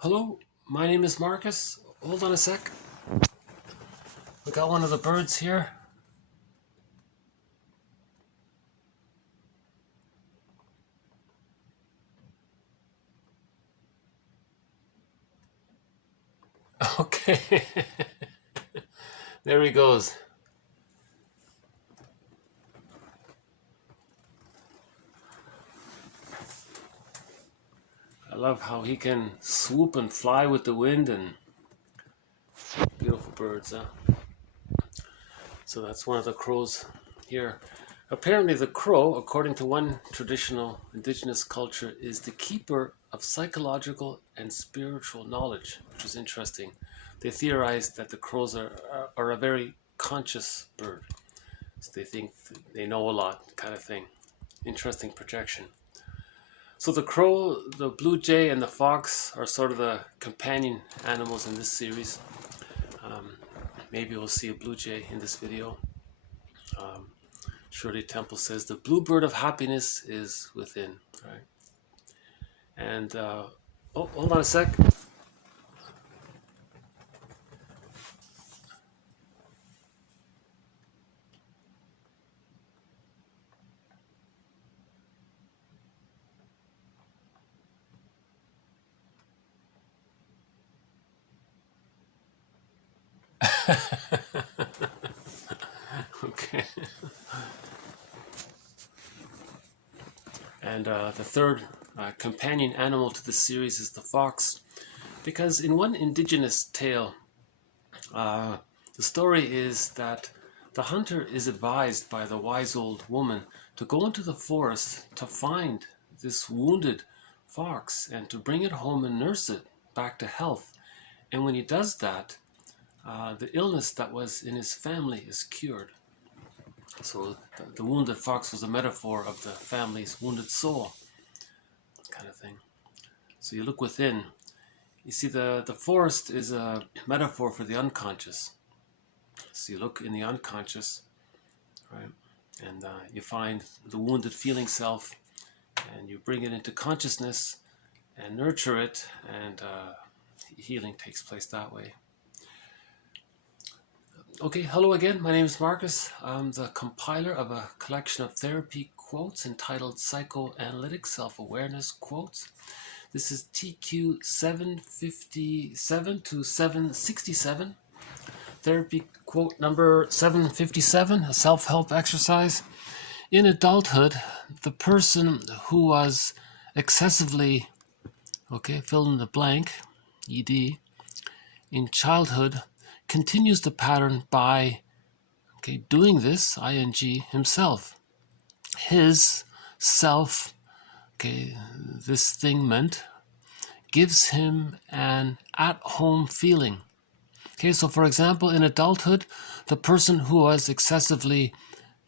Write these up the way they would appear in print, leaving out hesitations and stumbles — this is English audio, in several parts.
Hello, my name is Marcus. Hold on a sec. We got one of the birds here. Okay. There he goes. I love how he can swoop and fly with the wind, and beautiful birds, huh? So that's one of the crows here. Apparently the crow, according to one traditional indigenous culture, is the keeper of psychological and spiritual knowledge, which is interesting. They theorized that the crows are a very conscious bird. So they think they know a lot, kind of thing. Interesting projection. So the crow, the blue jay, and the fox are sort of the companion animals in this series. Maybe we'll see a blue jay in this video. Shirley Temple says the bluebird of happiness is within. Right? And oh, hold on a sec. Okay. And the third companion animal to this series is the fox, because in one indigenous tale, the story is that the hunter is advised by the wise old woman to go into the forest to find this wounded fox and to bring it home and nurse it back to health. And when he does that, the illness that was in his family is cured. So the wounded fox was a metaphor of the family's wounded soul, kind of thing. So you look within. You see, the forest is a metaphor for the unconscious. So you look in the unconscious, right? And you find the wounded feeling self, and you bring it into consciousness and nurture it, and healing takes place that way. Okay, hello again. My name is Marcus. I'm the compiler of a collection of therapy quotes entitled Psychoanalytic Self-Awareness Quotes. This is TQ 757 to 767. Therapy quote number 757, a self-help exercise. In adulthood, the person who was excessively, fill in the blank, ED, in childhood continues the pattern by, doing this, ing, himself. His self, this thing meant, gives him an at-home feeling. So for example, in adulthood, the person who was excessively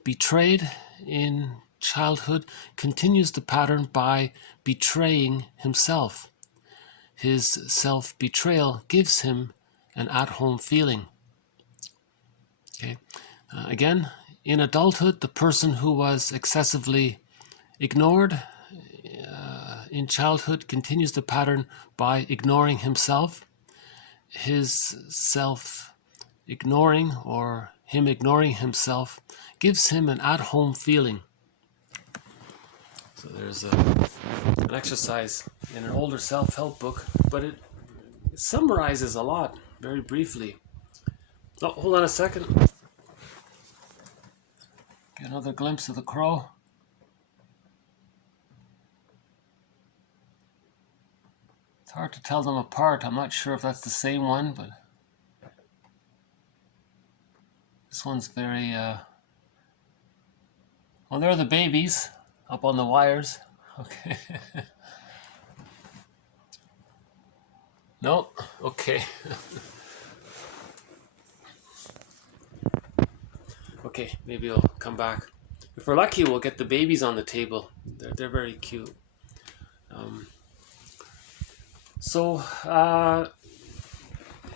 betrayed in childhood continues the pattern by betraying himself. His self-betrayal gives him an at-home feeling. Again, in adulthood, the person who was excessively ignored in childhood continues the pattern by ignoring himself. His self-ignoring or him ignoring himself gives him an at-home feeling. So there's an exercise in an older self-help book, but it summarizes a lot very briefly. Oh, hold on a second. Get another glimpse of the crow. It's hard to tell them apart. I'm not sure if that's the same one, but this one's very... Well, there are the babies up on the wires. Okay. No? Okay. Okay, maybe I'll come back. If we're lucky, we'll get the babies on the table. They're very cute. So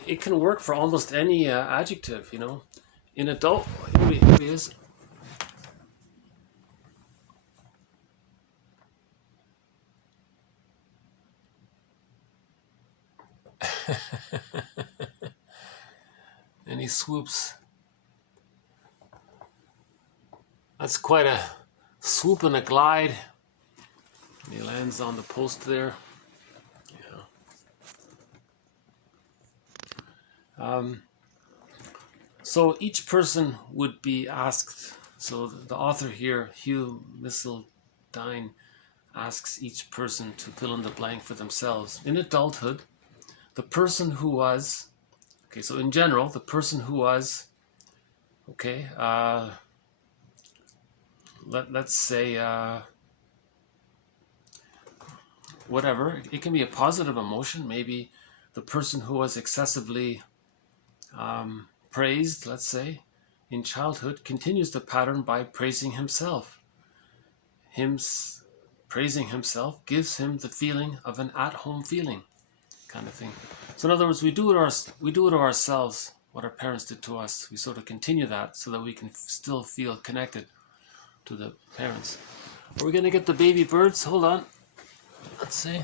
it can work for almost any adjective, In adult, here he is. And he swoops. That's quite a swoop and a glide. He lands on the post there. Yeah. So each person would be asked, so the author here, Missildine, asks each person to fill in the blank for themselves. In adulthood, the person who was, okay, so in general, the person who was, okay, let's say, whatever, it can be a positive emotion. Maybe the person who was excessively praised, let's say, in childhood, continues the pattern by praising himself. Praising himself gives him the feeling of an at-home feeling, kind of thing. So in other words, we do it to ourselves, what our parents did to us. We sort of continue that so that we can still feel connected to the parents. Are we going to get the baby birds? Hold on. Let's see.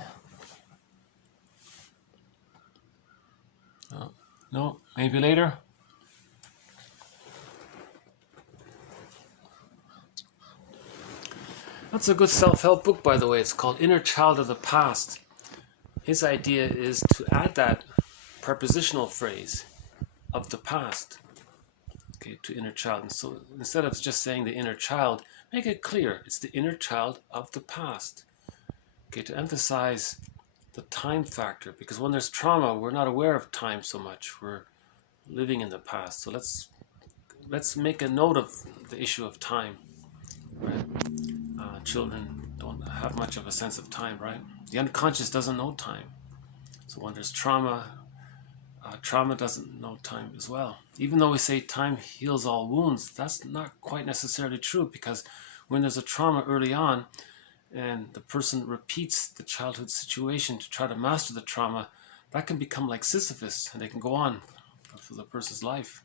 Oh, no, maybe later. That's a good self-help book, by the way. It's called Inner Child of the Past. His idea is to add that prepositional phrase, of the past, okay, to inner child. And so instead of just saying the inner child, make it clear it's the inner child of the past. Okay, to emphasize the time factor, because when there's trauma, we're not aware of time so much. We're living in the past. So let's make a note of the issue of time. Right? Children don't have much of a sense of time, right? The unconscious doesn't know time. So when there's trauma, trauma doesn't know time as well. Even though we say time heals all wounds, that's not quite necessarily true, because when there's a trauma early on and the person repeats the childhood situation to try to master the trauma, that can become like Sisyphus, and they can go on for the person's life,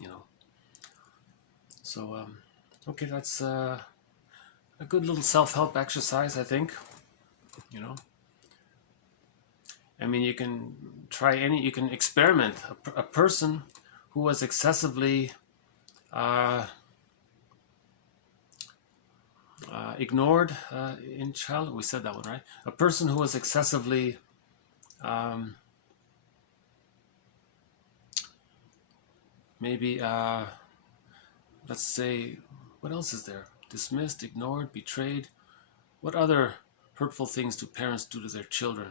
you know. So, okay, that's a good little self-help exercise, I think, you know. I mean, you can try you can experiment. A person who was excessively ignored in childhood, we said that one, right? A person who was excessively maybe, let's say, what else is there? Dismissed, ignored, betrayed. What other hurtful things do parents do to their children?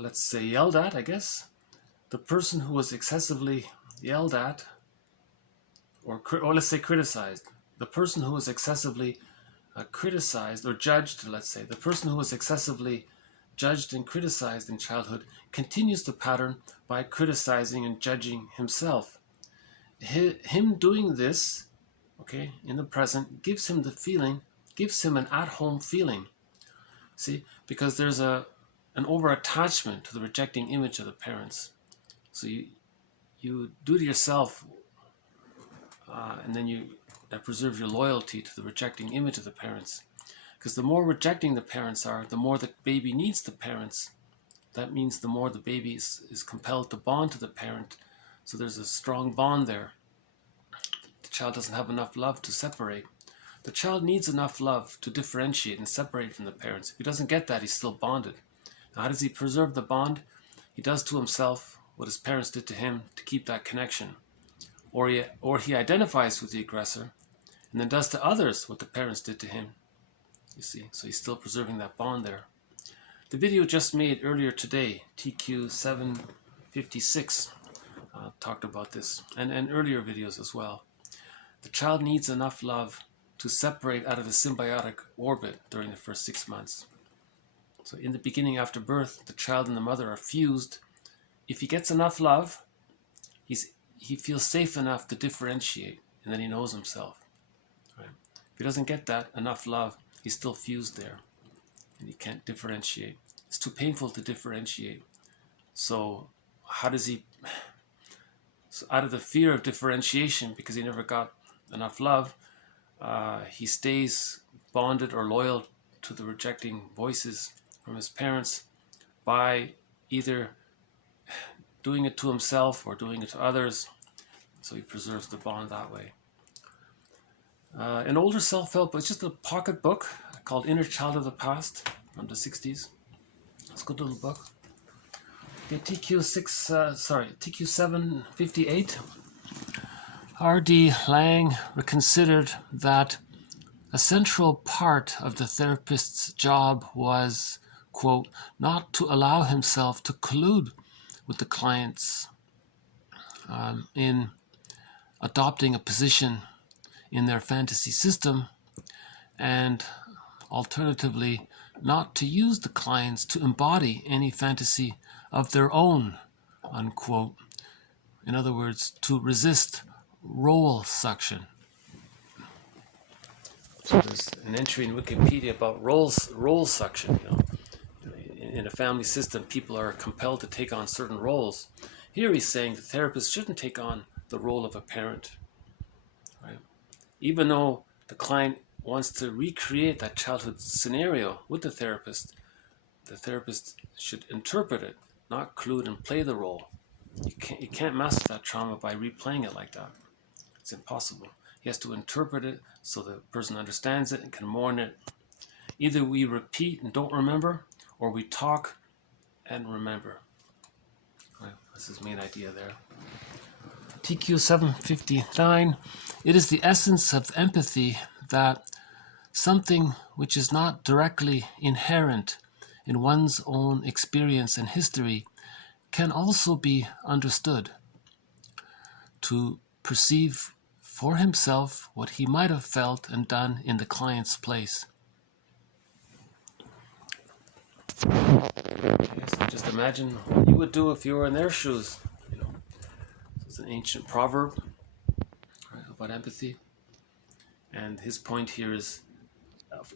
Let's say yelled at, I guess. The person who was excessively yelled at, or let's say criticized. The person who was excessively criticized or judged, let's say, the person who was excessively judged and criticized in childhood continues the pattern by criticizing and judging himself. Him doing this, okay, in the present, gives him the feeling, gives him an at-home feeling. See, because there's an over-attachment to the rejecting image of the parents. So you do to yourself, and then that preserves your loyalty to the rejecting image of the parents. Because the more rejecting the parents are, the more the baby needs the parents. That means the more the baby is compelled to bond to the parent. So there's a strong bond there. The child doesn't have enough love to separate. The child needs enough love to differentiate and separate from the parents. If he doesn't get that, he's still bonded. Now, how does he preserve the bond? He does to himself what his parents did to him to keep that connection. Or he identifies with the aggressor and then does to others what the parents did to him. You see, so he's still preserving that bond there. The video just made earlier today, TQ 756, talked about this, and earlier videos as well. The child needs enough love to separate out of the symbiotic orbit during the first 6 months. So in the beginning after birth, the child and the mother are fused. If he gets enough love, he feels safe enough to differentiate, and then he knows himself. Right? If he doesn't get that enough love, he's still fused there, and he can't differentiate. It's too painful to differentiate. So how does he? So out of the fear of differentiation, because he never got enough love, he stays bonded or loyal to the rejecting voices from his parents by either doing it to himself or doing it to others. So he preserves the bond that way. An older self-help, it's just a pocket book called Inner Child of the Past from the 60s. It's a good little book. The TQ 758. R.D. Laing considered that a central part of the therapist's job was, quote, not to allow himself to collude with the clients in adopting a position in their fantasy system, and alternatively not to use the clients to embody any fantasy of their own, unquote. In other words, to resist role suction. So there's an entry in Wikipedia about role suction. In a family system, people are compelled to take on certain roles. Here he's saying the therapist shouldn't take on the role of a parent, right? Even though the client wants to recreate that childhood scenario with the therapist should interpret it, not collude and play the role. You can't master that trauma by replaying it like that. It's impossible. He has to interpret it so the person understands it and can mourn it. Either we repeat and don't remember, or we talk and remember. Right, that's his main idea there. TQ 759. It is the essence of empathy that something which is not directly inherent in one's own experience and history can also be understood. To perceive for himself what he might have felt and done in the client's place. So just imagine what you would do if you were in their shoes. It's an ancient proverb, right, about empathy. And his point here is,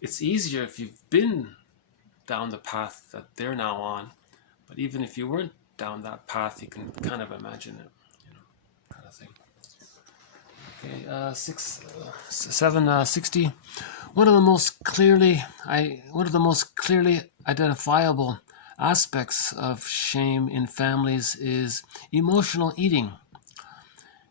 it's easier if you've been down the path that they're now on. But even if you weren't down that path, you can kind of imagine it, kind of thing. Okay, 760. One of the most clearly identifiable aspects of shame in families is emotional eating.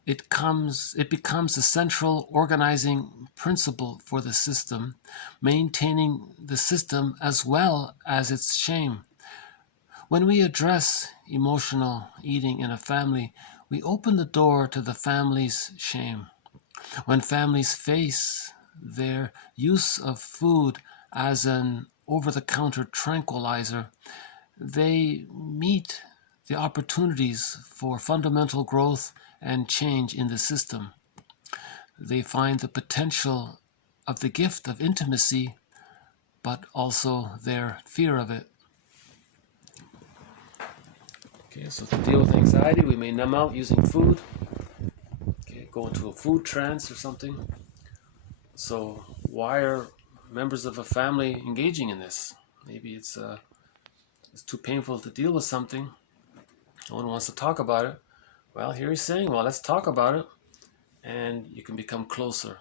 It becomes a central organizing principle for the system, maintaining the system as well as its shame. When we address emotional eating in a family, we open the door to the family's shame. When families face their use of food as an over-the-counter tranquilizer, they meet the opportunities for fundamental growth and change in the system. They find the potential of the gift of intimacy, but also their fear of it. Okay, so to deal with anxiety, we may numb out using food. Okay, go into a food trance or something. So why are members of a family engaging in this? Maybe it's too painful to deal with something. No one wants to talk about it. Well, here he's saying, well, let's talk about it, and you can become closer,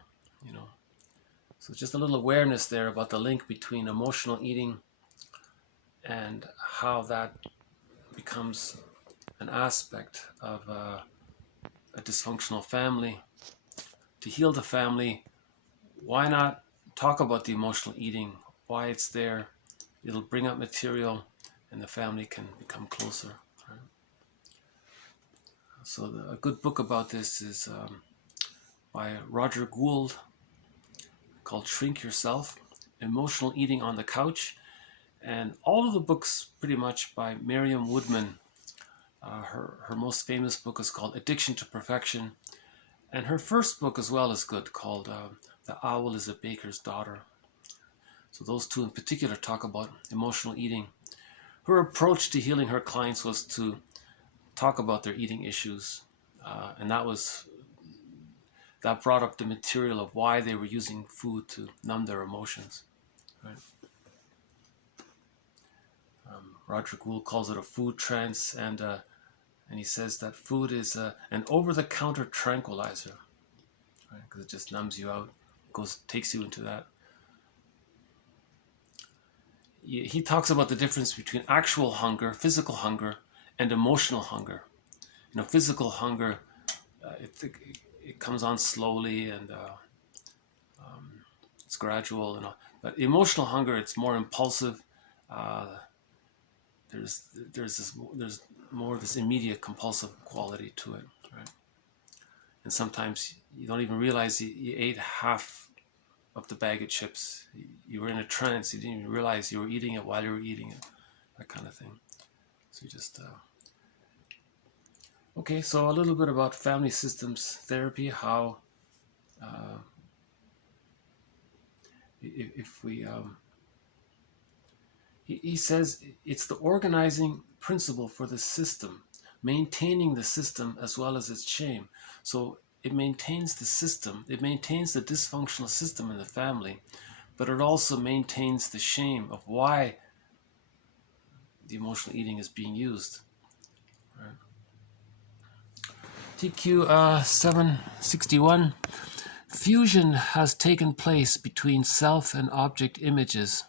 So just a little awareness there about the link between emotional eating and how that becomes an aspect of a dysfunctional family. To heal the family, why not talk about the emotional eating, why it's there? It'll bring up material and the family can become closer. Right? So a good book about this is by Roger Gould, called Shrink Yourself, Emotional Eating on the Couch. And all of the books pretty much by Miriam Woodman. Her most famous book is called Addiction to Perfection. And her first book as well is good, called The Owl is a Baker's Daughter. So those two in particular talk about emotional eating. Her approach to healing her clients was to talk about their eating issues. And that brought up the material of why they were using food to numb their emotions. Right? Roger Gould calls it a food trance, and he says that food is an over-the-counter tranquilizer, right? Because it just numbs you out, takes you into that. he talks about the difference between actual hunger, physical hunger, and emotional hunger. Physical hunger, it comes on slowly and it's gradual, but emotional hunger, it's more impulsive. There's more of this immediate compulsive quality to it, right? And sometimes you don't even realize you ate half of the bag of chips. You were in a trance. You didn't even realize you were eating it while you were eating it, that kind of thing. So you just okay. So a little bit about family systems therapy. How if we he says it's the organizing principle for the system, maintaining the system as well as its shame. So it maintains the system, it maintains the dysfunctional system in the family, but it also maintains the shame of why the emotional eating is being used. Right. TQ 761. Fusion has taken place between self and object images.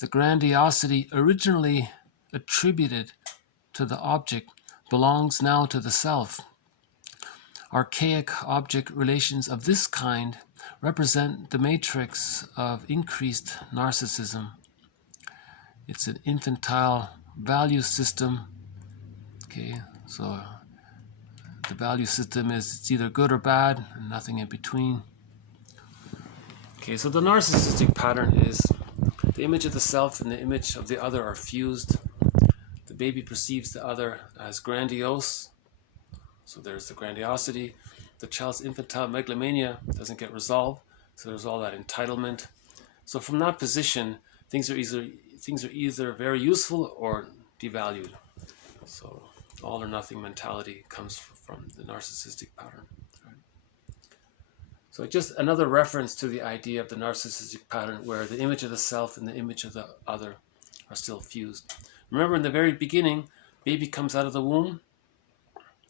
The grandiosity originally attributed to the object belongs now to the self. Archaic object relations of this kind represent the matrix of increased narcissism. It's an infantile value system. Okay, so the value system is it's either good or bad and nothing in between. Okay, so the narcissistic pattern is the image of the self and the image of the other are fused. The baby perceives the other as grandiose. So there's the grandiosity. The child's infantile megalomania doesn't get resolved. So there's all that entitlement. So from that position, things are either very useful or devalued. So all or nothing mentality comes from the narcissistic pattern. Right? So just another reference to the idea of the narcissistic pattern where the image of the self and the image of the other are still fused. Remember in the very beginning, baby comes out of the womb.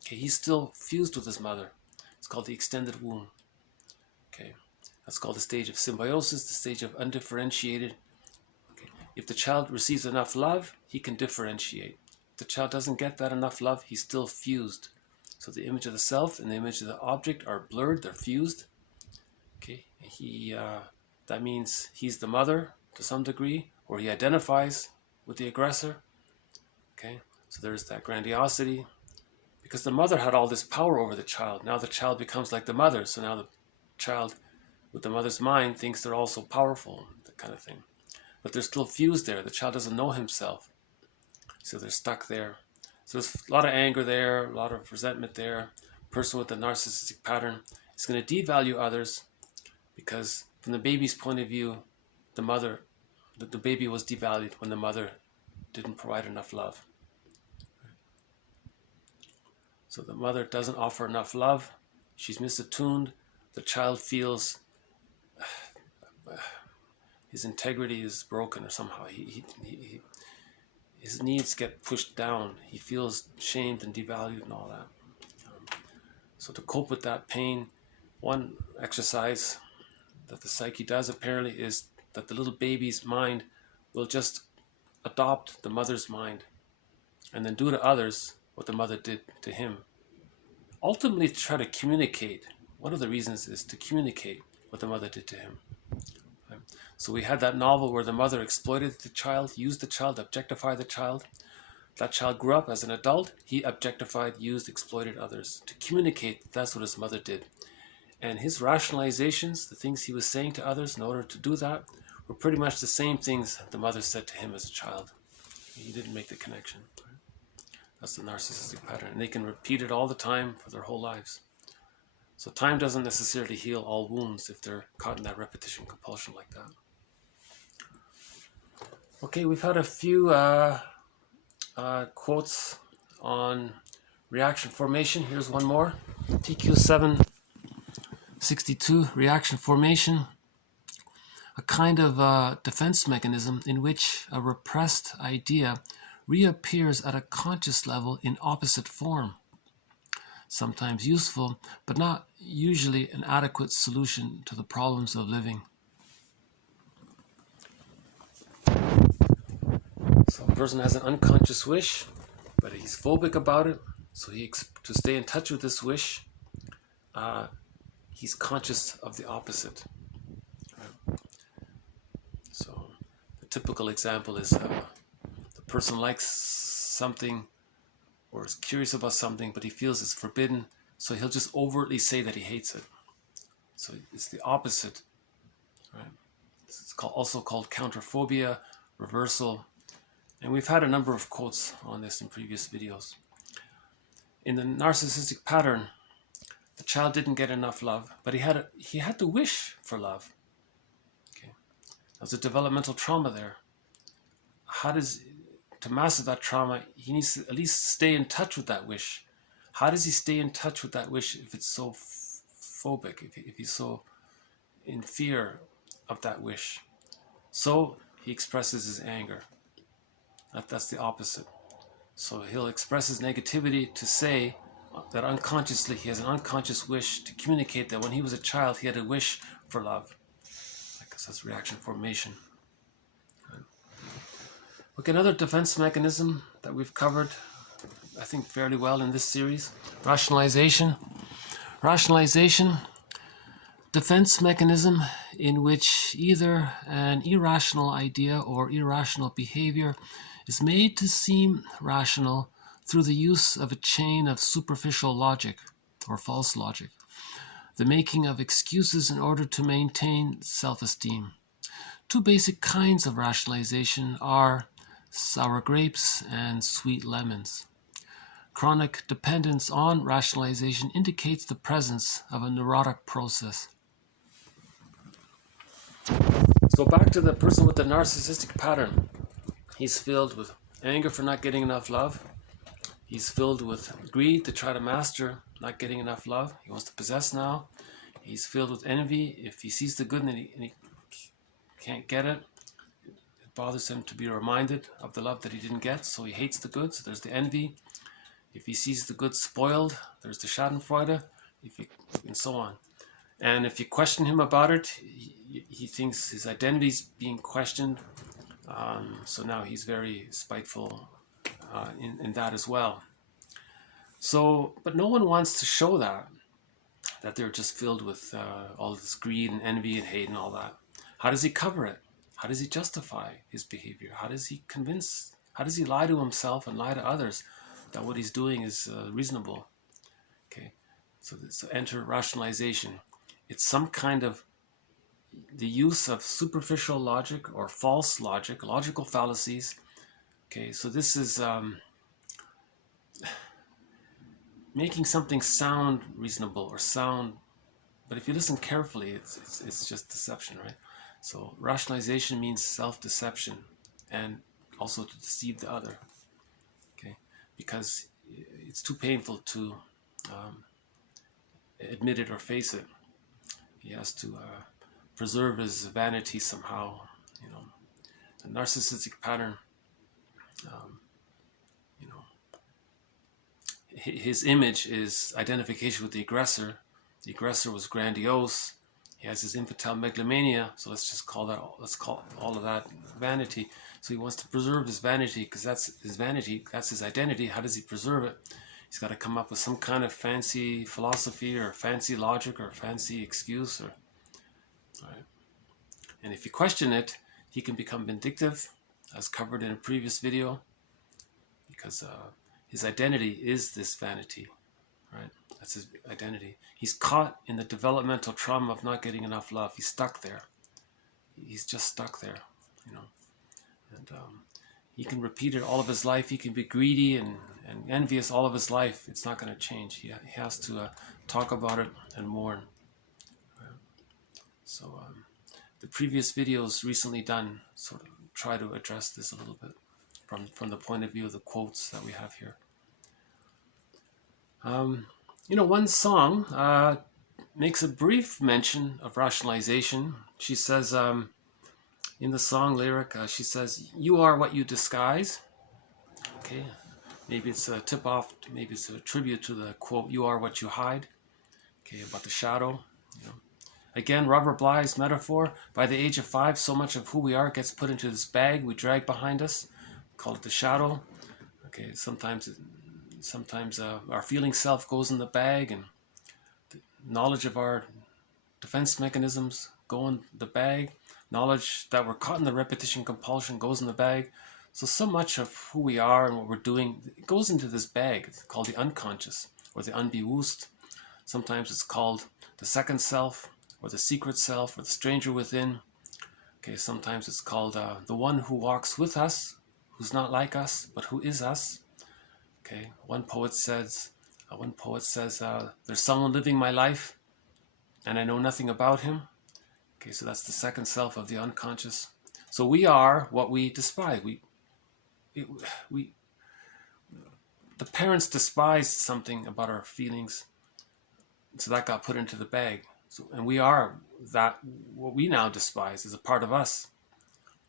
Okay, he's still fused with his mother. It's called the extended womb. Okay, that's called the stage of symbiosis, the stage of undifferentiated. Okay. If the child receives enough love, he can differentiate. If the child doesn't get that enough love, he's still fused. So the image of the self and the image of the object are blurred, they're fused. Okay, that means he's the mother to some degree, or he identifies with the aggressor. Okay, so there's that grandiosity. Because the mother had all this power over the child. Now the child becomes like the mother. So now the child with the mother's mind thinks they're also powerful, that kind of thing. But they're still fused there. The child doesn't know himself. So they're stuck there. So there's a lot of anger there, a lot of resentment there. Person with the narcissistic pattern is going to devalue others because from the baby's point of view, the baby was devalued when the mother didn't provide enough love. So the mother doesn't offer enough love. She's misattuned. The child feels his integrity is broken or somehow. His needs get pushed down. He feels shamed and devalued and all that. So to cope with that pain, one exercise that the psyche does apparently is that the little baby's mind will just adopt the mother's mind and then do to others what the mother did to him. Ultimately, to try to communicate. One of the reasons is to communicate what the mother did to him. Right? So we had that novel where the mother exploited the child, used the child, objectified the child. That child grew up as an adult. He objectified, used, exploited others. To communicate, that's what his mother did. And his rationalizations, the things he was saying to others in order to do that, were pretty much the same things the mother said to him as a child. He didn't make the connection. That's the narcissistic pattern. And they can repeat it all the time for their whole lives. So time doesn't necessarily heal all wounds if they're caught in that repetition compulsion like that. Okay, we've had a few quotes on reaction formation. Here's one more. TQ 762, reaction formation. A kind of defense mechanism in which a repressed idea reappears at a conscious level in opposite form. Sometimes useful, but not usually an adequate solution to the problems of living. The person has an unconscious wish, but he's phobic about it. So to stay in touch with this wish, he's conscious of the opposite. Right? So the typical example is the person likes something or is curious about something, but he feels it's forbidden, so he'll just overtly say that he hates it. So it's the opposite. Right? It's also called counterphobia, reversal. And we've had a number of quotes on this in previous videos. In the narcissistic pattern, the child didn't get enough love, but he had to wish for love. Okay. There's a developmental trauma there. To master that trauma, he needs to at least stay in touch with that wish. How does he stay in touch with that wish if it's so phobic, if he's so in fear of that wish? So he expresses his anger. That's the opposite. So he'll express his negativity to say that unconsciously he has an unconscious wish to communicate that when he was a child he had a wish for love. I guess that's reaction formation. Okay, another defense mechanism that we've covered, I think, fairly well in this series, rationalization. Rationalization, defense mechanism in which either an irrational idea or irrational behavior is made to seem rational through the use of a chain of superficial logic or false logic, the making of excuses in order to maintain self-esteem. Two basic kinds of rationalization are sour grapes and sweet lemons. Chronic dependence on rationalization indicates the presence of a neurotic process. So back to the person with the narcissistic pattern. He's filled with anger for not getting enough love. He's filled with greed to try to master not getting enough love. He wants to possess now. He's filled with envy. If he sees the good and he can't get it, it bothers him to be reminded of the love that he didn't get, so he hates the good. So there's the envy. If he sees the good spoiled, there's the schadenfreude, and so on. And if you question him about it, he thinks his identity's being questioned. So now he's very spiteful in that as well. So, but no one wants to show that they're just filled with all this greed and envy and hate and all that. How does he cover it? How does he justify his behavior? How does he lie to himself and lie to others that what he's doing is reasonable? Okay, so enter rationalization. It's some kind of the use of superficial logic or false logic, logical fallacies. Okay, so this is making something sound reasonable or sound, but if you listen carefully, it's just deception, right? So rationalization means self-deception and also to deceive the other. Okay, because it's too painful to admit it or face it. He has to preserve his vanity somehow, you know. The narcissistic pattern, you know, his image is identification with the aggressor. The aggressor was grandiose. He has his infantile megalomania, so let's call all of that vanity. So he wants to preserve his vanity because that's his vanity, that's his identity. How does he preserve it? He's got to come up with some kind of fancy philosophy or fancy logic or fancy excuse. Right? And if you question it, he can become vindictive, as covered in a previous video, because his identity is this vanity. Right? That's his identity. He's caught in the developmental trauma of not getting enough love. He's stuck there. He's just stuck there, you know. And he can repeat it all of his life. He can be greedy and envious all of his life. It's not going to change. He has to talk about it and mourn. Right? So the previous videos recently done sort of try to address this a little bit from the point of view of the quotes that we have here. You know, one song makes a brief mention of rationalization. She says, in the song lyric, she says, "You are what you disguise." Okay, maybe it's a tip-off, maybe it's a tribute to the quote, "You are what you hide." Okay, about the shadow, you know. Again, Robert Bly's metaphor, by the age of 5, so much of who we are gets put into this bag we drag behind us. call it the shadow. Okay, sometimes our feeling self goes in the bag, and the knowledge of our defense mechanisms go in the bag. Knowledge that we're caught in the repetition compulsion goes in the bag. So much of who we are and what we're doing, it goes into this bag. It's called the unconscious, or the unbewusst. Sometimes it's called the second self, or the secret self, or the stranger within. Okay, sometimes it's called the one who walks with us, who's not like us, but who is us. Okay, one poet says, there's someone living my life, and I know nothing about him. Okay, so that's the second self of the unconscious. So we are what we despise. The parents despised something about our feelings, so that got put into the bag. So, and we are that, what we now despise is a part of us,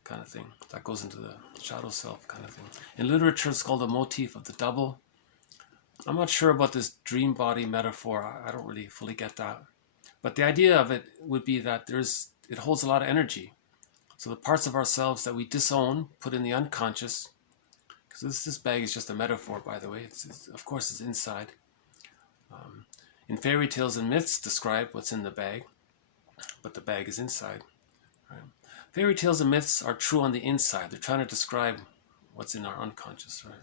kind of thing. That goes into the shadow self, kind of thing. In literature, it's called the motif of the double. I'm not sure about this dream body metaphor. I don't really fully get that. But the idea of it would be that it holds a lot of energy. So the parts of ourselves that we disown, put in the unconscious, because this bag is just a metaphor, by the way. Of course, it's inside. In fairy tales and myths describe what's in the bag, but the bag is inside. Right? Fairy tales and myths are true on the inside. They're trying to describe what's in our unconscious. Right?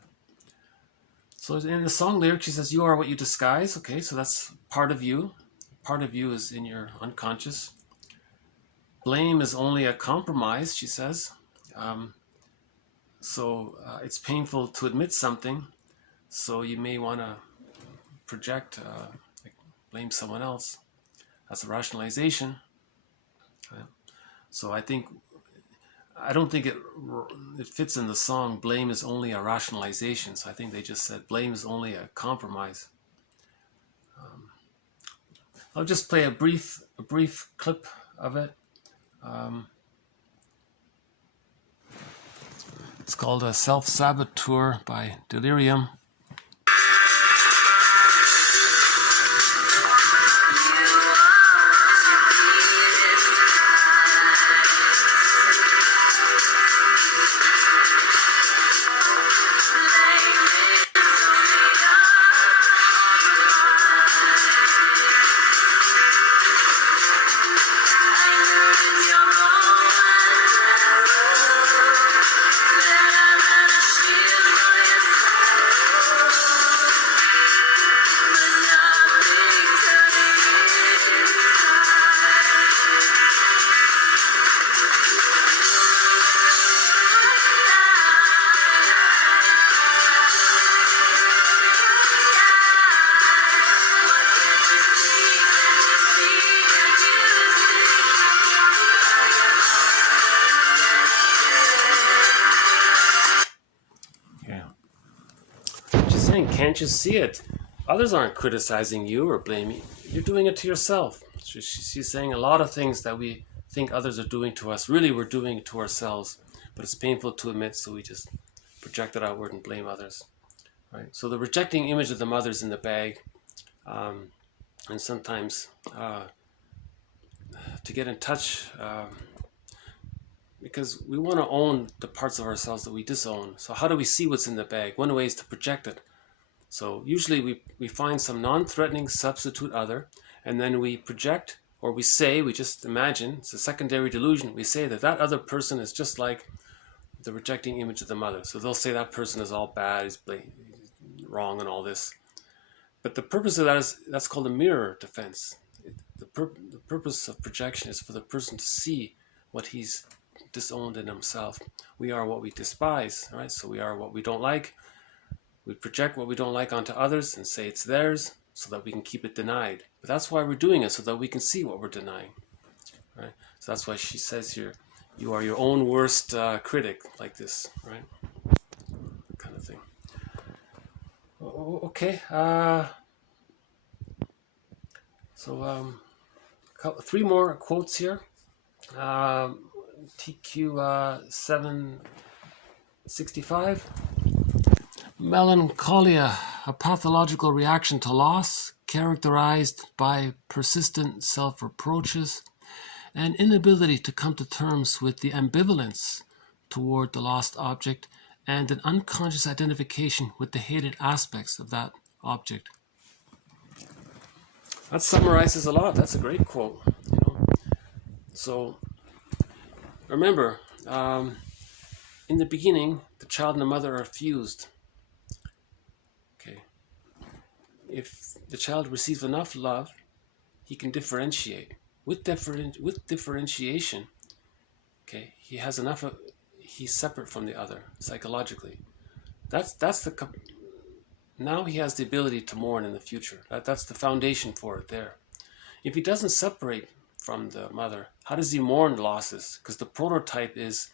So in the song lyric, she says, "You are what you disguise." Okay, so that's part of you. Part of you is in your unconscious. Blame is only a compromise, she says. It's painful to admit something, so you may want to project, blame someone else. That's a rationalization. Right? So I don't think it fits in the song. Blame is only a rationalization. So I think they just said blame is only a compromise. I'll just play a brief clip of it. It's called a Self-Saboteur by Delirium. Can't you see it? Others aren't criticizing you or blaming you. You're doing it to yourself. She's saying a lot of things that we think others are doing to us. Really, we're doing it to ourselves. But it's painful to admit, so we just project it outward and blame others. Right? So the rejecting image of the mother's in the bag. And sometimes to get in touch, because we want to own the parts of ourselves that we disown. So how do we see what's in the bag? One way is to project it. So usually we find some non-threatening substitute other, and then we project, or we just imagine, it's a secondary delusion, we say that other person is just like the rejecting image of the mother. So they'll say that person is all bad, he's wrong and all this. But the purpose of that that's called a mirror defense. The purpose of projection is for the person to see what he's disowned in himself. We are what we despise, right? So we are what we don't like. We project what we don't like onto others and say it's theirs so that we can keep it denied. But that's why we're doing it, so that we can see what we're denying. Right? So that's why she says here, you are your own worst critic, like this, right? Kind of thing. Okay. Three more quotes here. TQ 765. Melancholia, a pathological reaction to loss, characterized by persistent self-reproaches and inability to come to terms with the ambivalence toward the lost object and an unconscious identification with the hated aspects of that object. That summarizes a lot. That's a great quote. So remember, in the beginning, the child and the mother are fused. Okay. If the child receives enough love, he can differentiate. With differentiation, okay, he has enough of, he's separate from the other psychologically. Now he has the ability to mourn in the future. That's the foundation for it there. If he doesn't separate from the mother, how does he mourn losses? Because the prototype is,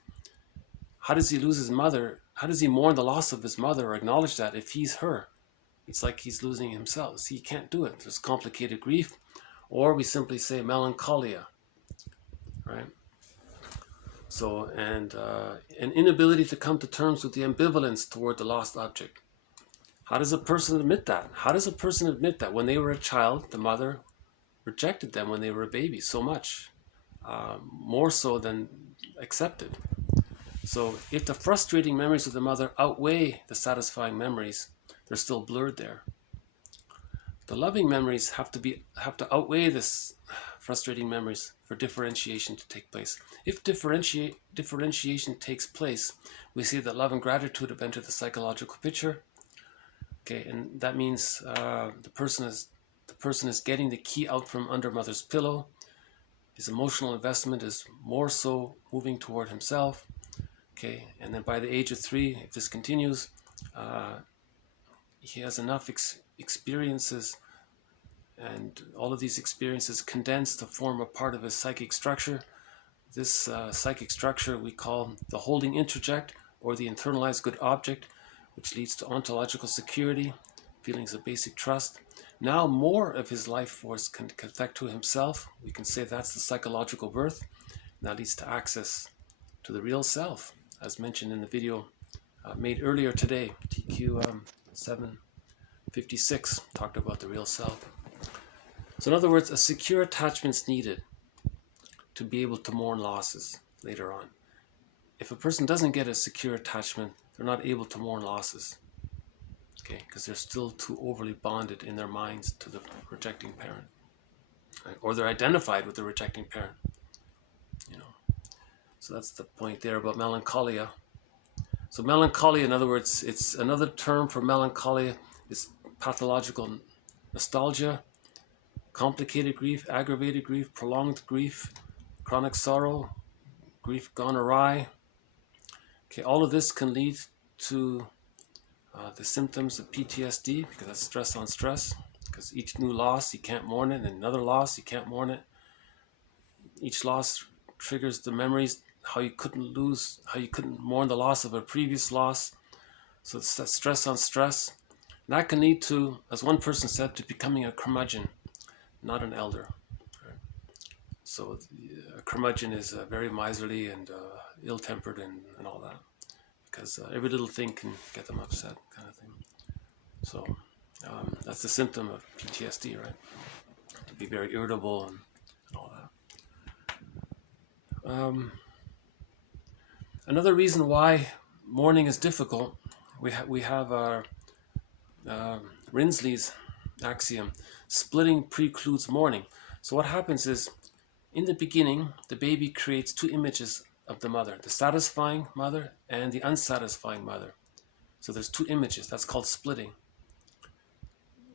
how does he lose his mother? How does he mourn the loss of his mother or acknowledge that if he's her? It's like he's losing himself. See, he can't do it. There's complicated grief, or we simply say melancholia, right? So, and an inability to come to terms with the ambivalence toward the lost object. How does a person admit that? How does a person admit that when they were a child, the mother rejected them when they were a baby so much, more so than accepted? So if the frustrating memories of the mother outweigh the satisfying memories, they're still blurred there. The loving memories have to outweigh this frustrating memories for differentiation to take place. If differentiation takes place, we see that love and gratitude have entered the psychological picture. Okay, and that means the person is getting the key out from under mother's pillow. His emotional investment is more so moving toward himself. Okay, and then by the age of 3, if this continues, he has enough experiences, and all of these experiences condense to form a part of his psychic structure. This psychic structure we call the holding interject, or the internalized good object, which leads to ontological security, feelings of basic trust. Now more of his life force can connect to himself. We can say that's the psychological birth. And that leads to access to the real self, as mentioned in the video made earlier today. TQ 756 talked about the real self. So in other words, a secure attachment's needed to be able to mourn losses later on. If a person doesn't get a secure attachment, they're not able to mourn losses. Okay, because they're still too overly bonded in their minds to the rejecting parent, right? Or they're identified with the rejecting parent. So that's the point there about melancholia. So melancholia, in other words, it's another term for melancholia is pathological nostalgia, complicated grief, aggravated grief, prolonged grief, chronic sorrow, grief gone awry. Okay, all of this can lead to the symptoms of PTSD, because that's stress on stress. Because each new loss, you can't mourn it, and another loss, you can't mourn it. Each loss triggers the memories, how you couldn't mourn the loss of a previous loss. So it's that stress on stress. And that can lead to, as one person said, to becoming a curmudgeon, not an elder. Right? So a curmudgeon is very miserly and ill-tempered and all that, because every little thing can get them upset, kind of thing. So that's the symptom of PTSD, right? To be very irritable and all that. Another reason why mourning is difficult, we have our Rinsley's axiom: splitting precludes mourning. So what happens is, in the beginning, the baby creates 2 images of the mother, the satisfying mother and the unsatisfying mother. So there's 2 images. That's called splitting.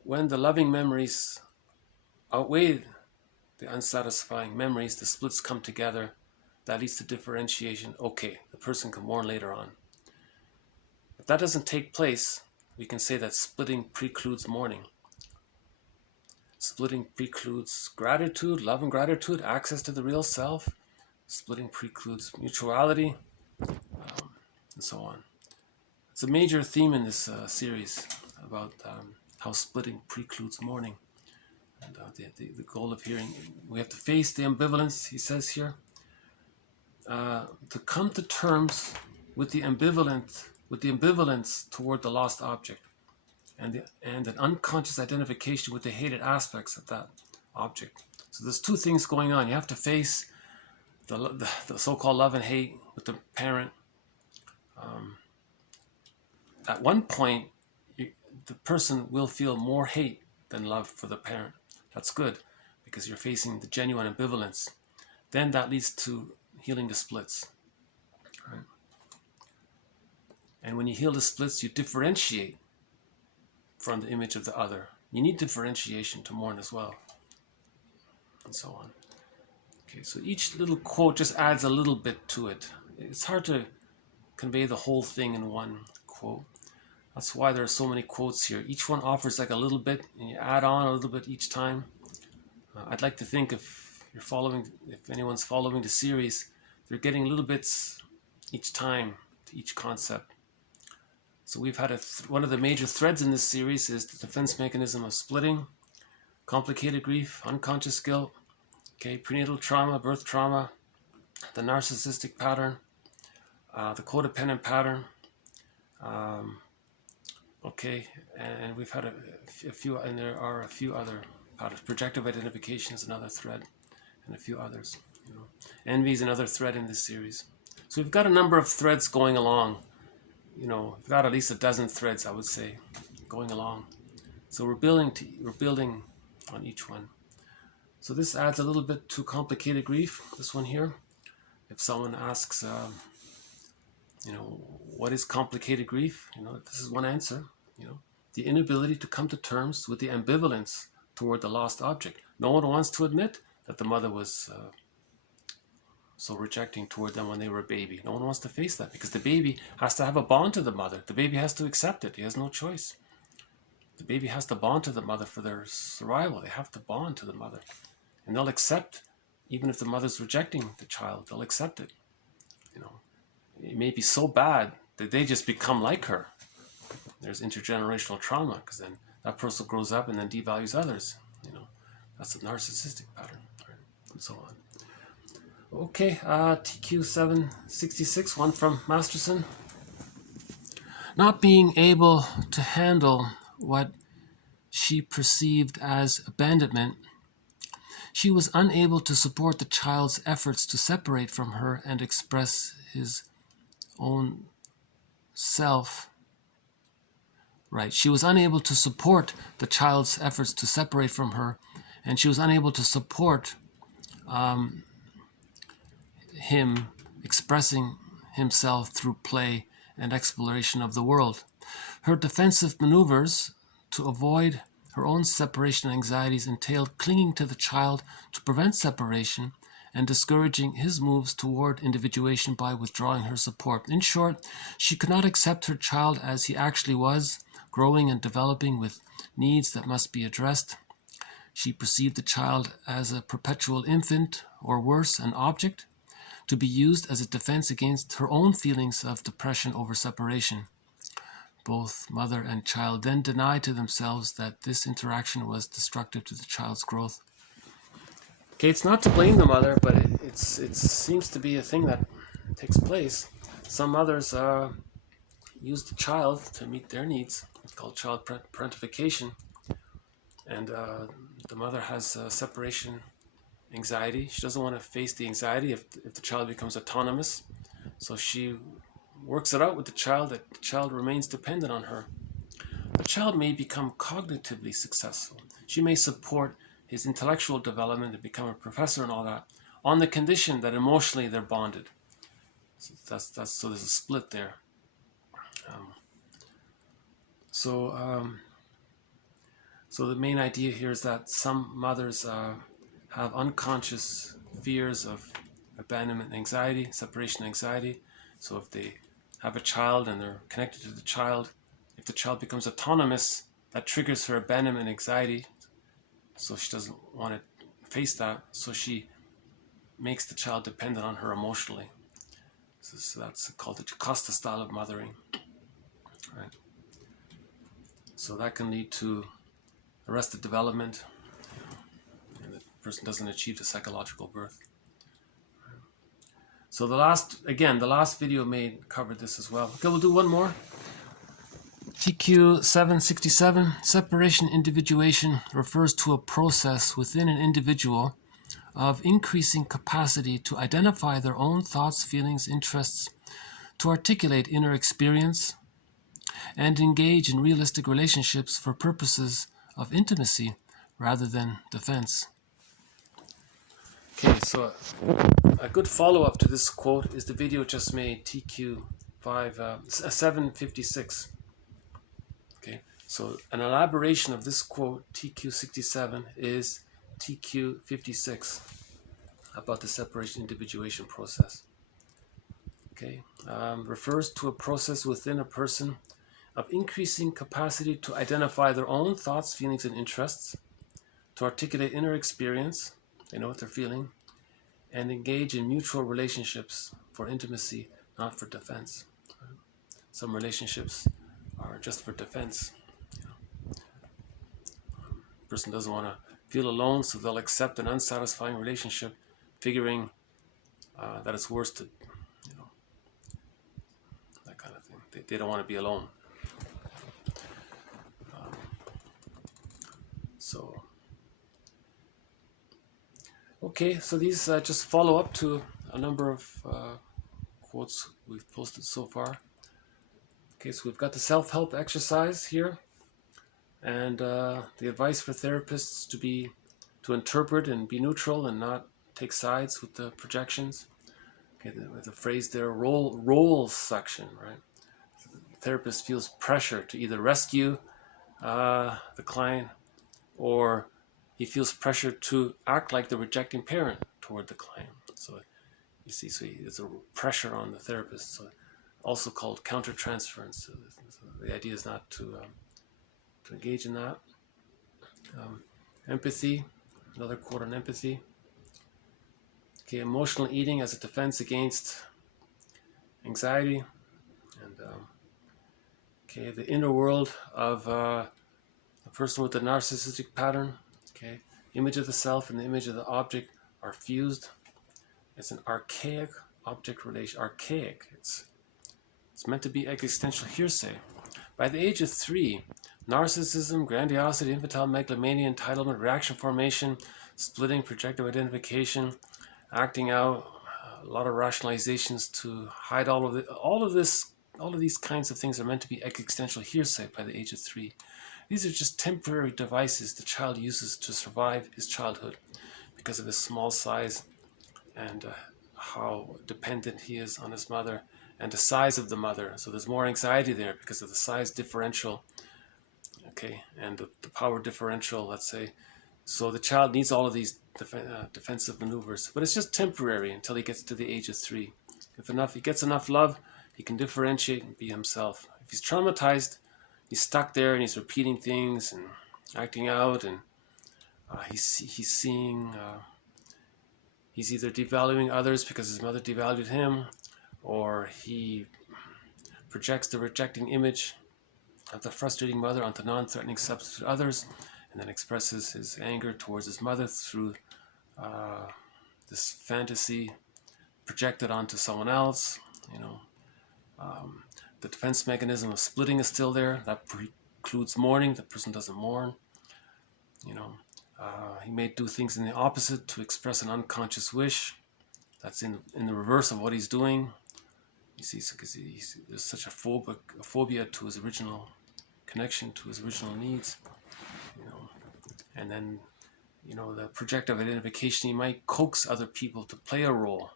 When the loving memories outweigh the unsatisfying memories, the splits come together. That leads to differentiation. Okay, the person can mourn later on. If that doesn't take place, we can say that splitting precludes mourning. Splitting precludes gratitude, love and gratitude, access to the real self. Splitting precludes mutuality, and so on. It's a major theme in this series about how splitting precludes mourning. And the goal of hearing, we have to face the ambivalence, he says here, to come to terms with the ambivalence toward the lost object, and an unconscious identification with the hated aspects of that object. So there's 2 things going on. You have to face the so-called love and hate with the parent, at one point, the person will feel more hate than love for the parent. That's good, because you're facing the genuine ambivalence. Then that leads to healing the splits. Right? And when you heal the splits, you differentiate from the image of the other. You need differentiation to mourn as well, and so on. Okay, so each little quote just adds a little bit to it. It's hard to convey the whole thing in one quote. That's why there are so many quotes here. Each one offers like a little bit, and you add on a little bit each time. I'd like to think if anyone's following the series, they're getting little bits each time to each concept. So we've had one of the major threads in this series is the defense mechanism of splitting, complicated grief, unconscious guilt, okay, prenatal trauma, birth trauma, the narcissistic pattern, the codependent pattern, okay, and we've had a few, and there are a few other patterns. Projective identification is another thread, and a few others. You know, envy is another thread in this series. So we've got a number of threads going along. You know, we've got at least a dozen threads, I would say, going along. So we're building on each one. So this adds a little bit to complicated grief. This one here. If someone asks, you know, what is complicated grief? You know, this is one answer. You know, the inability to come to terms with the ambivalence toward the lost object. No one wants to admit that the mother was so rejecting toward them when they were a baby. No one wants to face that because the baby has to have a bond to the mother. The baby has to accept it. He has no choice. The baby has to bond to the mother for their survival. They have to bond to the mother. And they'll accept, even if the mother's rejecting the child, they'll accept it. You know, it may be so bad that they just become like her. There's intergenerational trauma because then that person grows up and then devalues others. You know, that's a narcissistic pattern, right? And so on. Okay, TQ 766, one from Masterson. Not being able to handle what she perceived as abandonment, she was unable to support the child's efforts to separate from her and express his own self. Right, she was unable to support the child's efforts to separate from her, and she was unable to support him expressing himself through play and exploration of the world. Her defensive maneuvers to avoid her own separation anxieties entailed clinging to the child to prevent separation and discouraging his moves toward individuation by withdrawing her support. In short, she could not accept her child as he actually was, growing and developing with needs that must be addressed. She perceived the child as a perpetual infant, or worse, an object, to be used as a defense against her own feelings of depression over separation. Both mother and child then denied to themselves that this interaction was destructive to the child's growth. Okay, it's not to blame the mother, but it seems to be a thing that takes place. Some mothers use the child to meet their needs. It's called child parentification. And the mother has separation anxiety. She doesn't want to face the anxiety if the child becomes autonomous. So she works it out with the child that the child remains dependent on her. The child may become cognitively successful. She may support his intellectual development and become a professor and all that, on the condition that emotionally they're bonded. So so there's a split there. So the main idea here is that some mothers have unconscious fears of abandonment anxiety, separation anxiety. So if they have a child and they're connected to the child, if the child becomes autonomous, that triggers her abandonment anxiety. So she doesn't want to face that. So she makes the child dependent on her emotionally. So that's called the Costa style of mothering. Right. So that can lead to arrested development, and the person doesn't achieve the psychological birth. So the last video covered this as well. Okay, we'll do one more. TQ 767, separation individuation refers to a process within an individual of increasing capacity to identify their own thoughts, feelings, interests, to articulate inner experience, and engage in realistic relationships for purposes of intimacy rather than defense. Okay, so a good follow-up to this quote is the video just made, TQ 756. Okay, so an elaboration of this quote, TQ 67, is TQ 56, about the separation individuation process. Okay, refers to a process within a person of increasing capacity to identify their own thoughts, feelings, and interests, to articulate inner experience, they know what they're feeling, and engage in mutual relationships for intimacy, not for defense. Some relationships are just for defense. A person doesn't want to feel alone, so they'll accept an unsatisfying relationship, figuring that it's worse to, that kind of thing. They don't want to be alone. Okay, so these just follow up to a number of quotes we've posted so far. Okay, so we've got the self-help exercise here, and the advice for therapists to interpret and be neutral and not take sides with the projections. Okay, the phrase there, role section, right? So the therapist feels pressure to either rescue the client, or he feels pressure to act like the rejecting parent toward the client. So you see, so there's a pressure on the therapist. So also called countertransference. So the idea is not to engage in that. Empathy, another quote on empathy. Okay, emotional eating as a defense against anxiety. And okay, the inner world of a person with a narcissistic pattern. Okay, image of the self and the image of the object are fused. It's an archaic object relation. Archaic. It's meant to be existential hearsay. By the age of 3, narcissism, grandiosity, infantile megalomania, entitlement, reaction formation, splitting, projective identification, acting out, a lot of rationalizations to hide all of it. All of these kinds of things are meant to be existential hearsay by the age of 3. These are just temporary devices the child uses to survive his childhood because of his small size and how dependent he is on his mother and the size of the mother. So there's more anxiety there because of the size differential, okay, and the power differential, let's say. So the child needs all of these defensive maneuvers, but it's just temporary until he gets to the age of 3. If he gets enough love, he can differentiate and be himself. If he's traumatized, he's stuck there and he's repeating things and acting out, and he's seeing, he's either devaluing others because his mother devalued him, or he projects the rejecting image of the frustrating mother onto non-threatening substitute others, and then expresses his anger towards his mother through this fantasy projected onto someone else. The defense mechanism of splitting is still there. That precludes mourning. The person doesn't mourn. He may do things in the opposite to express an unconscious wish. That's in the reverse of what he's doing. You see, because there's such a phobia to his original connection, to his original needs. And then, the projective identification, he might coax other people to play a role.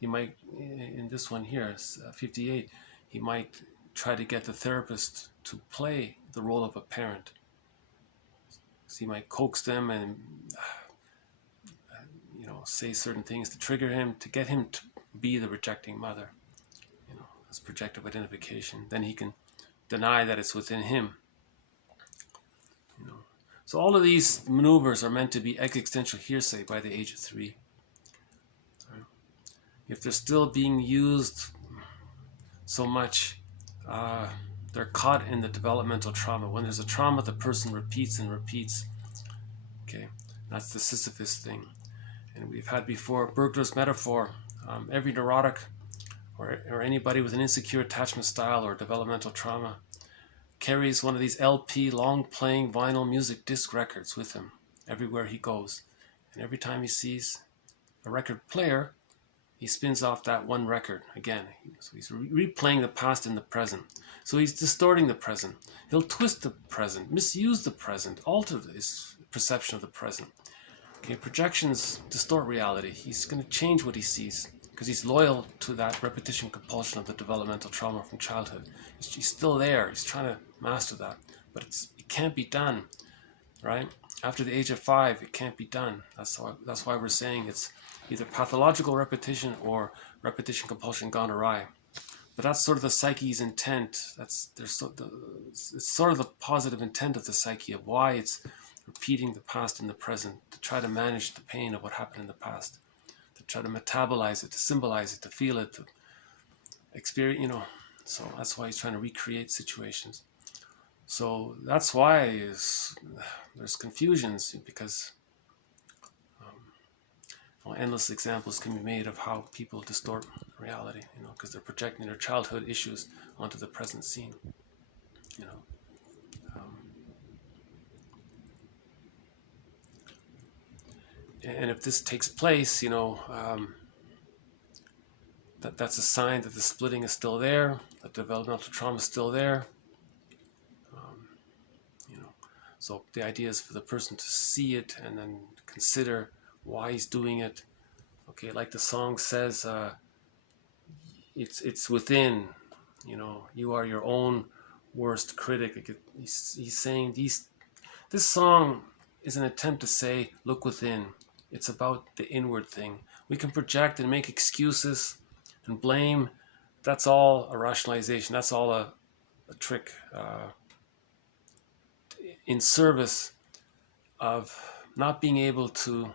He might, in this one here, 58, he might try to get the therapist to play the role of a parent. So he might coax them and, say certain things to trigger him, to get him to be the rejecting mother. As projective identification. Then he can deny that it's within him. So all of these maneuvers are meant to be existential hearsay by the age of 3. If they're still being used so much, they're caught in the developmental trauma. When there's a trauma, the person repeats and repeats. Okay, that's the Sisyphus thing. And we've had before burglar's metaphor. Every neurotic or anybody with an insecure attachment style or developmental trauma carries one of these LP, long-playing vinyl music disc records with him everywhere he goes. And every time he sees a record player, he spins off that one record again. So he's replaying the past in the present. So he's distorting the present. He'll twist the present, misuse the present, alter his perception of the present. Okay, projections distort reality. He's going to change what he sees because he's loyal to that repetition compulsion of the developmental trauma from childhood. He's still there. He's trying to master that, but it can't be done, right? After the age of 5, it can't be done. That's why we're saying it's either pathological repetition or repetition compulsion gone awry. But that's sort of the psyche's intent. It's sort of the positive intent of the psyche of why it's repeating the past in the present, to try to manage the pain of what happened in the past, to try to metabolize it, to symbolize it, to feel it, to experience, you know. So that's why he's trying to recreate situations. So that's why there's confusions, because endless examples can be made of how people distort reality, you know, because they're projecting their childhood issues onto the present scene, you know. And if this takes place, you know, that's a sign that the splitting is still there, that developmental trauma is still there. You know, so the idea is for the person to see it and then consider why he's doing it. Okay, like the song says, it's within. You know, you are your own worst critic. He's saying this song is an attempt to say, look within. It's about the inward thing. We can project and make excuses and blame. That's all a rationalization. That's all a trick in service of not being able to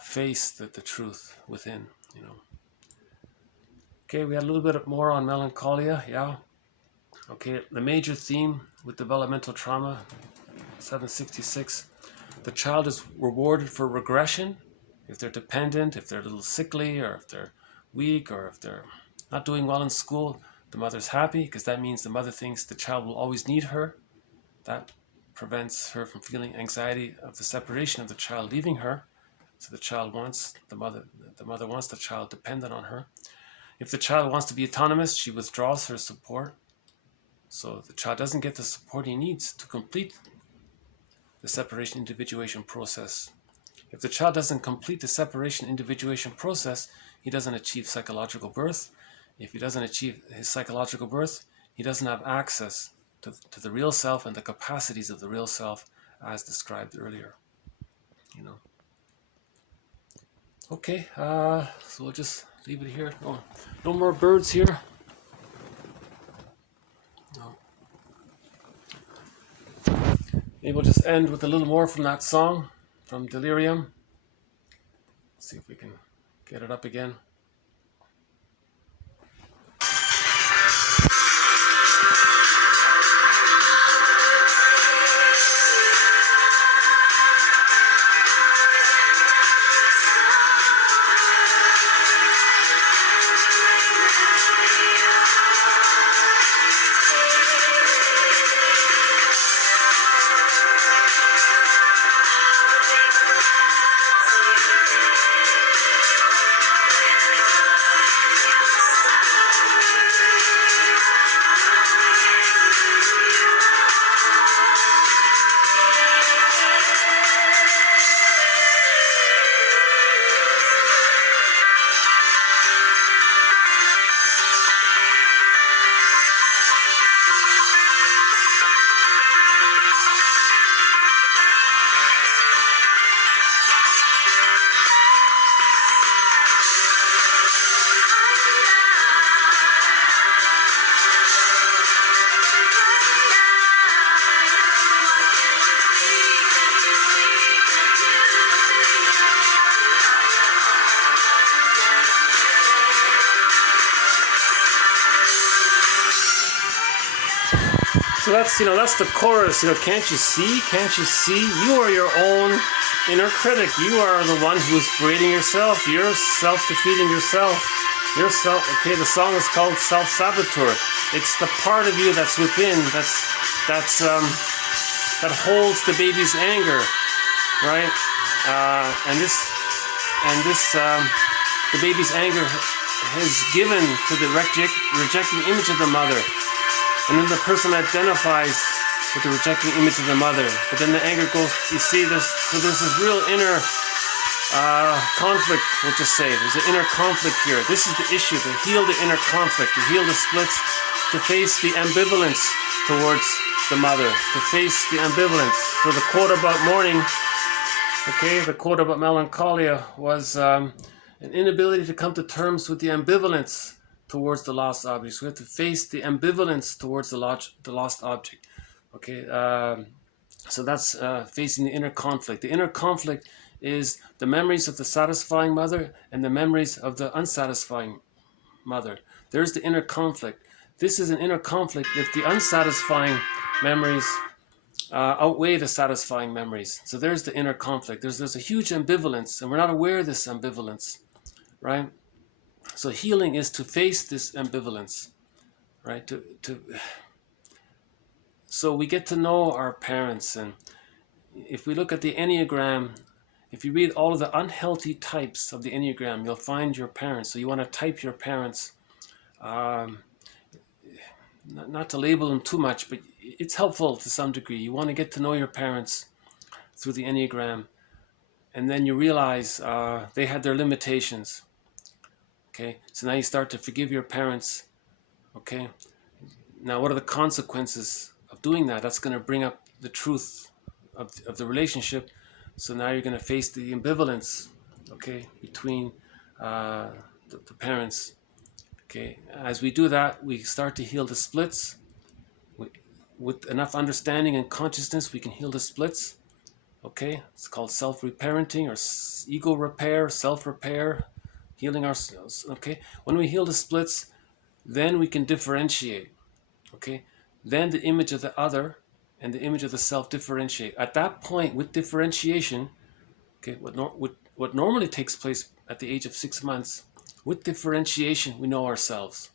face the truth within, you know. Okay, we had a little bit more on melancholia, yeah. Okay, the major theme with developmental trauma, 766, the child is rewarded for regression. If they're dependent, if they're a little sickly, or if they're weak, or if they're not doing well in school, the mother's happy because that means the mother thinks the child will always need her. That prevents her from feeling anxiety of the separation of the child leaving her. So the child wants the mother wants the child dependent on her. If the child wants to be autonomous, she withdraws her support. So the child doesn't get the support he needs to complete the separation individuation process. If the child doesn't complete the separation individuation process, he doesn't achieve psychological birth. If he doesn't achieve his psychological birth, he doesn't have access to the real self and the capacities of the real self as described earlier. You know. Okay, so we'll just leave it here. No more birds here. No. Maybe we'll just end with a little more from that song, from Delirium. Let's see if we can get it up again. So that's the chorus. Can't you see? Can't you see? You are your own inner critic. You are the one who is berating yourself. You're self-defeating yourself. Okay, the song is called Self-Saboteur. It's the part of you that's within, that holds the baby's anger, right? The baby's anger is given to the rejecting image of the mother, and then the person identifies with the rejecting image of the mother, but then the anger goes, you see this, so there's this real inner conflict, we'll just say. There's an inner conflict here. This is the issue, to heal the inner conflict, to heal the splits, to face the ambivalence towards the mother, to face the ambivalence. So the quote about mourning, okay, the quote about melancholia was an inability to come to terms with the ambivalence towards the lost object. So we have to face the ambivalence towards the lost object. Okay, so that's facing the inner conflict. The inner conflict is the memories of the satisfying mother and the memories of the unsatisfying mother. There's the inner conflict. This is an inner conflict if the unsatisfying memories outweigh the satisfying memories. So there's the inner conflict. There's a huge ambivalence, and we're not aware of this ambivalence, right? So healing is to face this ambivalence, right? So we get to know our parents, and if we look at the Enneagram, if you read all of the unhealthy types of the Enneagram, you'll find your parents. So you want to type your parents, not to label them too much, but it's helpful to some degree. You want to get to know your parents through the Enneagram, and then you realize they had their limitations. Okay, so now you start to forgive your parents. Okay, now what are the consequences of doing that? That's going to bring up the truth of the relationship. So now you're going to face the ambivalence, okay, between the parents. Okay, as we do that, we start to heal the splits. With enough understanding and consciousness, we can heal the splits. Okay, it's called self-reparenting or ego repair, self-repair, healing ourselves. Okay, when we heal the splits, then we can differentiate. Okay, then the image of the other and the image of the self differentiate. At that point, with differentiation, okay, what normally takes place at the age of 6 months, with differentiation, we know ourselves.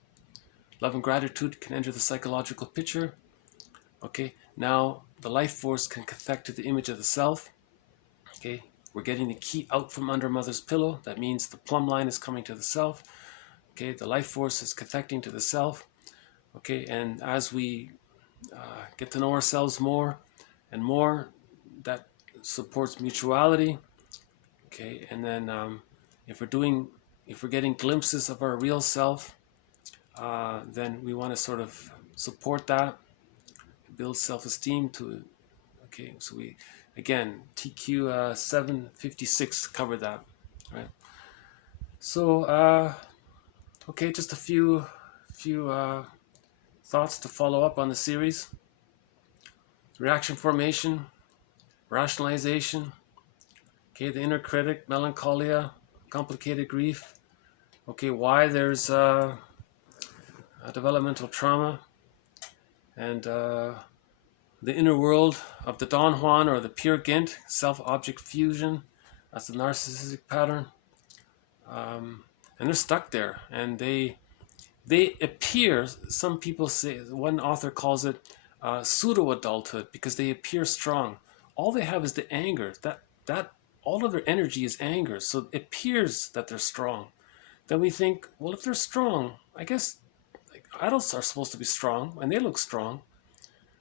Love and gratitude can enter the psychological picture. Okay, now the life force can connect to the image of the self. Okay, we're getting the key out from under mother's pillow. That means the plumb line is coming to the self. Okay, the life force is connecting to the self. Okay, and as we get to know ourselves more and more, that supports mutuality. Okay, and then if we're getting glimpses of our real self, then we want to sort of support that, build self-esteem to. Okay, so we again TQ 756 covered that, right? So okay, just a few thoughts to follow up on the series. Reaction formation, rationalization, okay, the inner critic, melancholia, complicated grief, okay, why there's a developmental trauma, and the inner world of the Don Juan or the Peer Gynt, self-object fusion, that's the narcissistic pattern, and they're stuck there, and they appear, some people say, one author calls it pseudo-adulthood, because they appear strong. All they have is the anger. That all of their energy is anger, so it appears that they're strong. Then we think, well, if they're strong, I guess like, adults are supposed to be strong, and they look strong.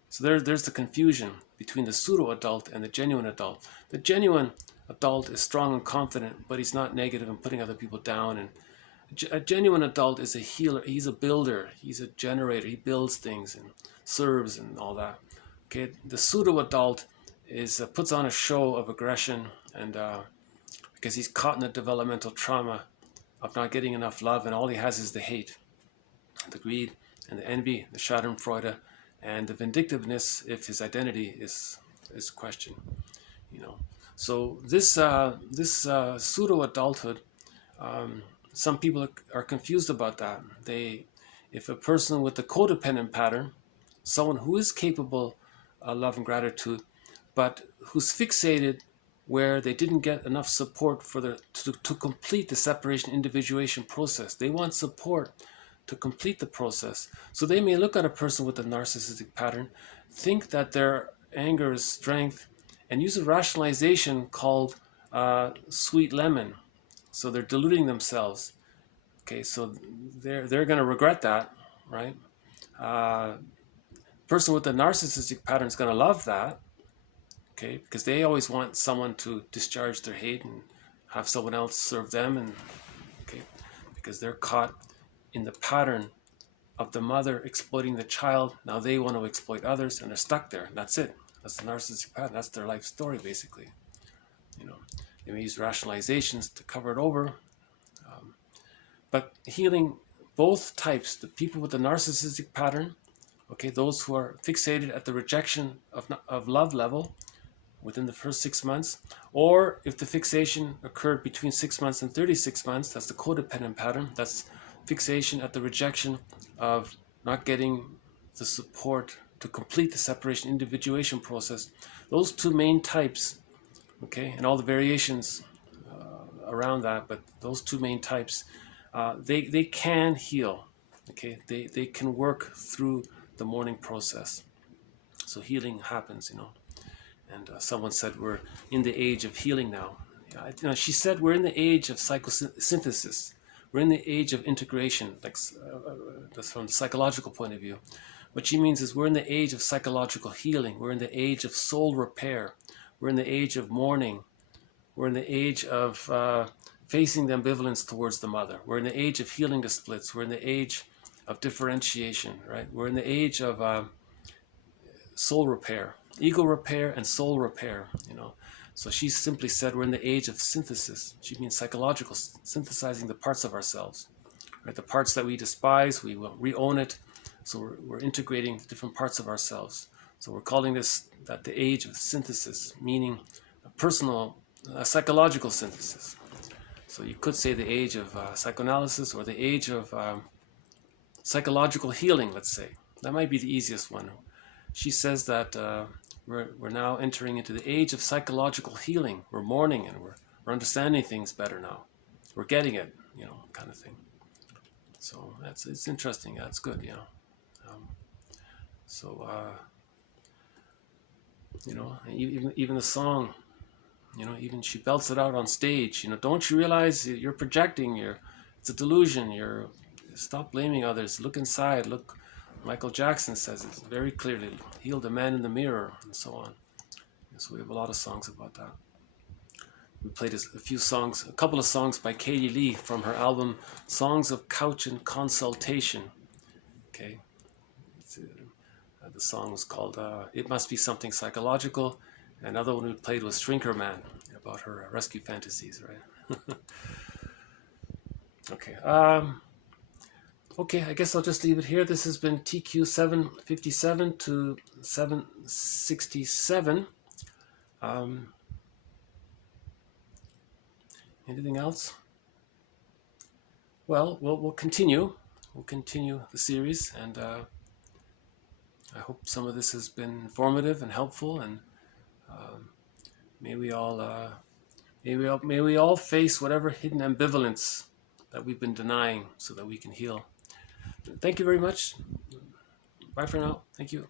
So there's the confusion between the pseudo-adult and the genuine adult. The genuine adult is strong and confident, but he's not negative and putting other people down. And a genuine adult is a healer. He's a builder. He's a generator. He builds things and serves and all that. Okay, the pseudo-adult is puts on a show of aggression, and because he's caught in the developmental trauma of not getting enough love, and all he has is the hate, the greed, and the envy, the schadenfreude, and the vindictiveness if his identity is questioned. You know, so this pseudo-adulthood. Some people are confused about that. If a person with the codependent pattern, someone who is capable of love and gratitude, but who's fixated where they didn't get enough support to complete the separation individuation process. They want support to complete the process. So they may look at a person with a narcissistic pattern, think that their anger is strength, and use a rationalization called sweet lemon. So they're deluding themselves. Okay, so they're going to regret that, right? Person with the narcissistic pattern is going to love that, okay, because they always want someone to discharge their hate and have someone else serve them, and okay, because they're caught in the pattern of the mother exploiting the child. Now they want to exploit others, and they're stuck there. That's it. That's the narcissistic pattern. That's their life story, basically. You know, they may use rationalizations to cover it over. But healing both types, the people with the narcissistic pattern, okay, those who are fixated at the rejection of love level within the first 6 months, or if the fixation occurred between 6 months and 36 months, that's the codependent pattern. That's fixation at the rejection of not getting the support to complete the separation individuation process. Those two main types, okay, and all the variations around that, but those two main types, they can heal, okay, they can work through the mourning process. So healing happens, you know. And someone said we're in the age of healing now. You know, she said we're in the age of psychosynthesis. We're in the age of integration, like that's from the psychological point of view. What she means is we're in the age of psychological healing. We're in the age of soul repair. We're in the age of mourning. We're in the age of facing the ambivalence towards the mother. We're in the age of healing the splits. We're in the age of differentiation, right? We're in the age of soul repair, ego repair and soul repair, you know. So she simply said we're in the age of synthesis. She means psychological, synthesizing the parts of ourselves, right? The parts that we despise, we will re-own it. So we're integrating different parts of ourselves. So we're calling this that the age of synthesis, meaning a personal, psychological synthesis. So you could say the age of psychoanalysis, or the age of psychological healing, let's say. That might be the easiest one. She says that we're now entering into the age of psychological healing. We're mourning, and we're understanding things better now. We're getting it, you know, kind of thing. So it's interesting. That's good, you know. You know, even the song, you know, even she belts it out on stage. You know, don't you realize you're projecting? It's a delusion. Stop blaming others. Look inside. Look. Michael Jackson says it very clearly. Heal the man in the mirror, and so on. And so we have a lot of songs about that. We played a couple of songs by Katie Lee from her album Songs of Couch and Consultation. Okay. The song was called It Must Be Something Psychological. Another one we played was Shrinker Man, about her rescue fantasies, right? Okay. Okay, I guess I'll just leave it here. This has been TQ 757 to 767. Anything else? Well, we'll continue. We'll continue the series, and I hope some of this has been informative and helpful, and may we all face whatever hidden ambivalence that we've been denying, so that we can heal. Thank you very much. Bye for now. Thank you.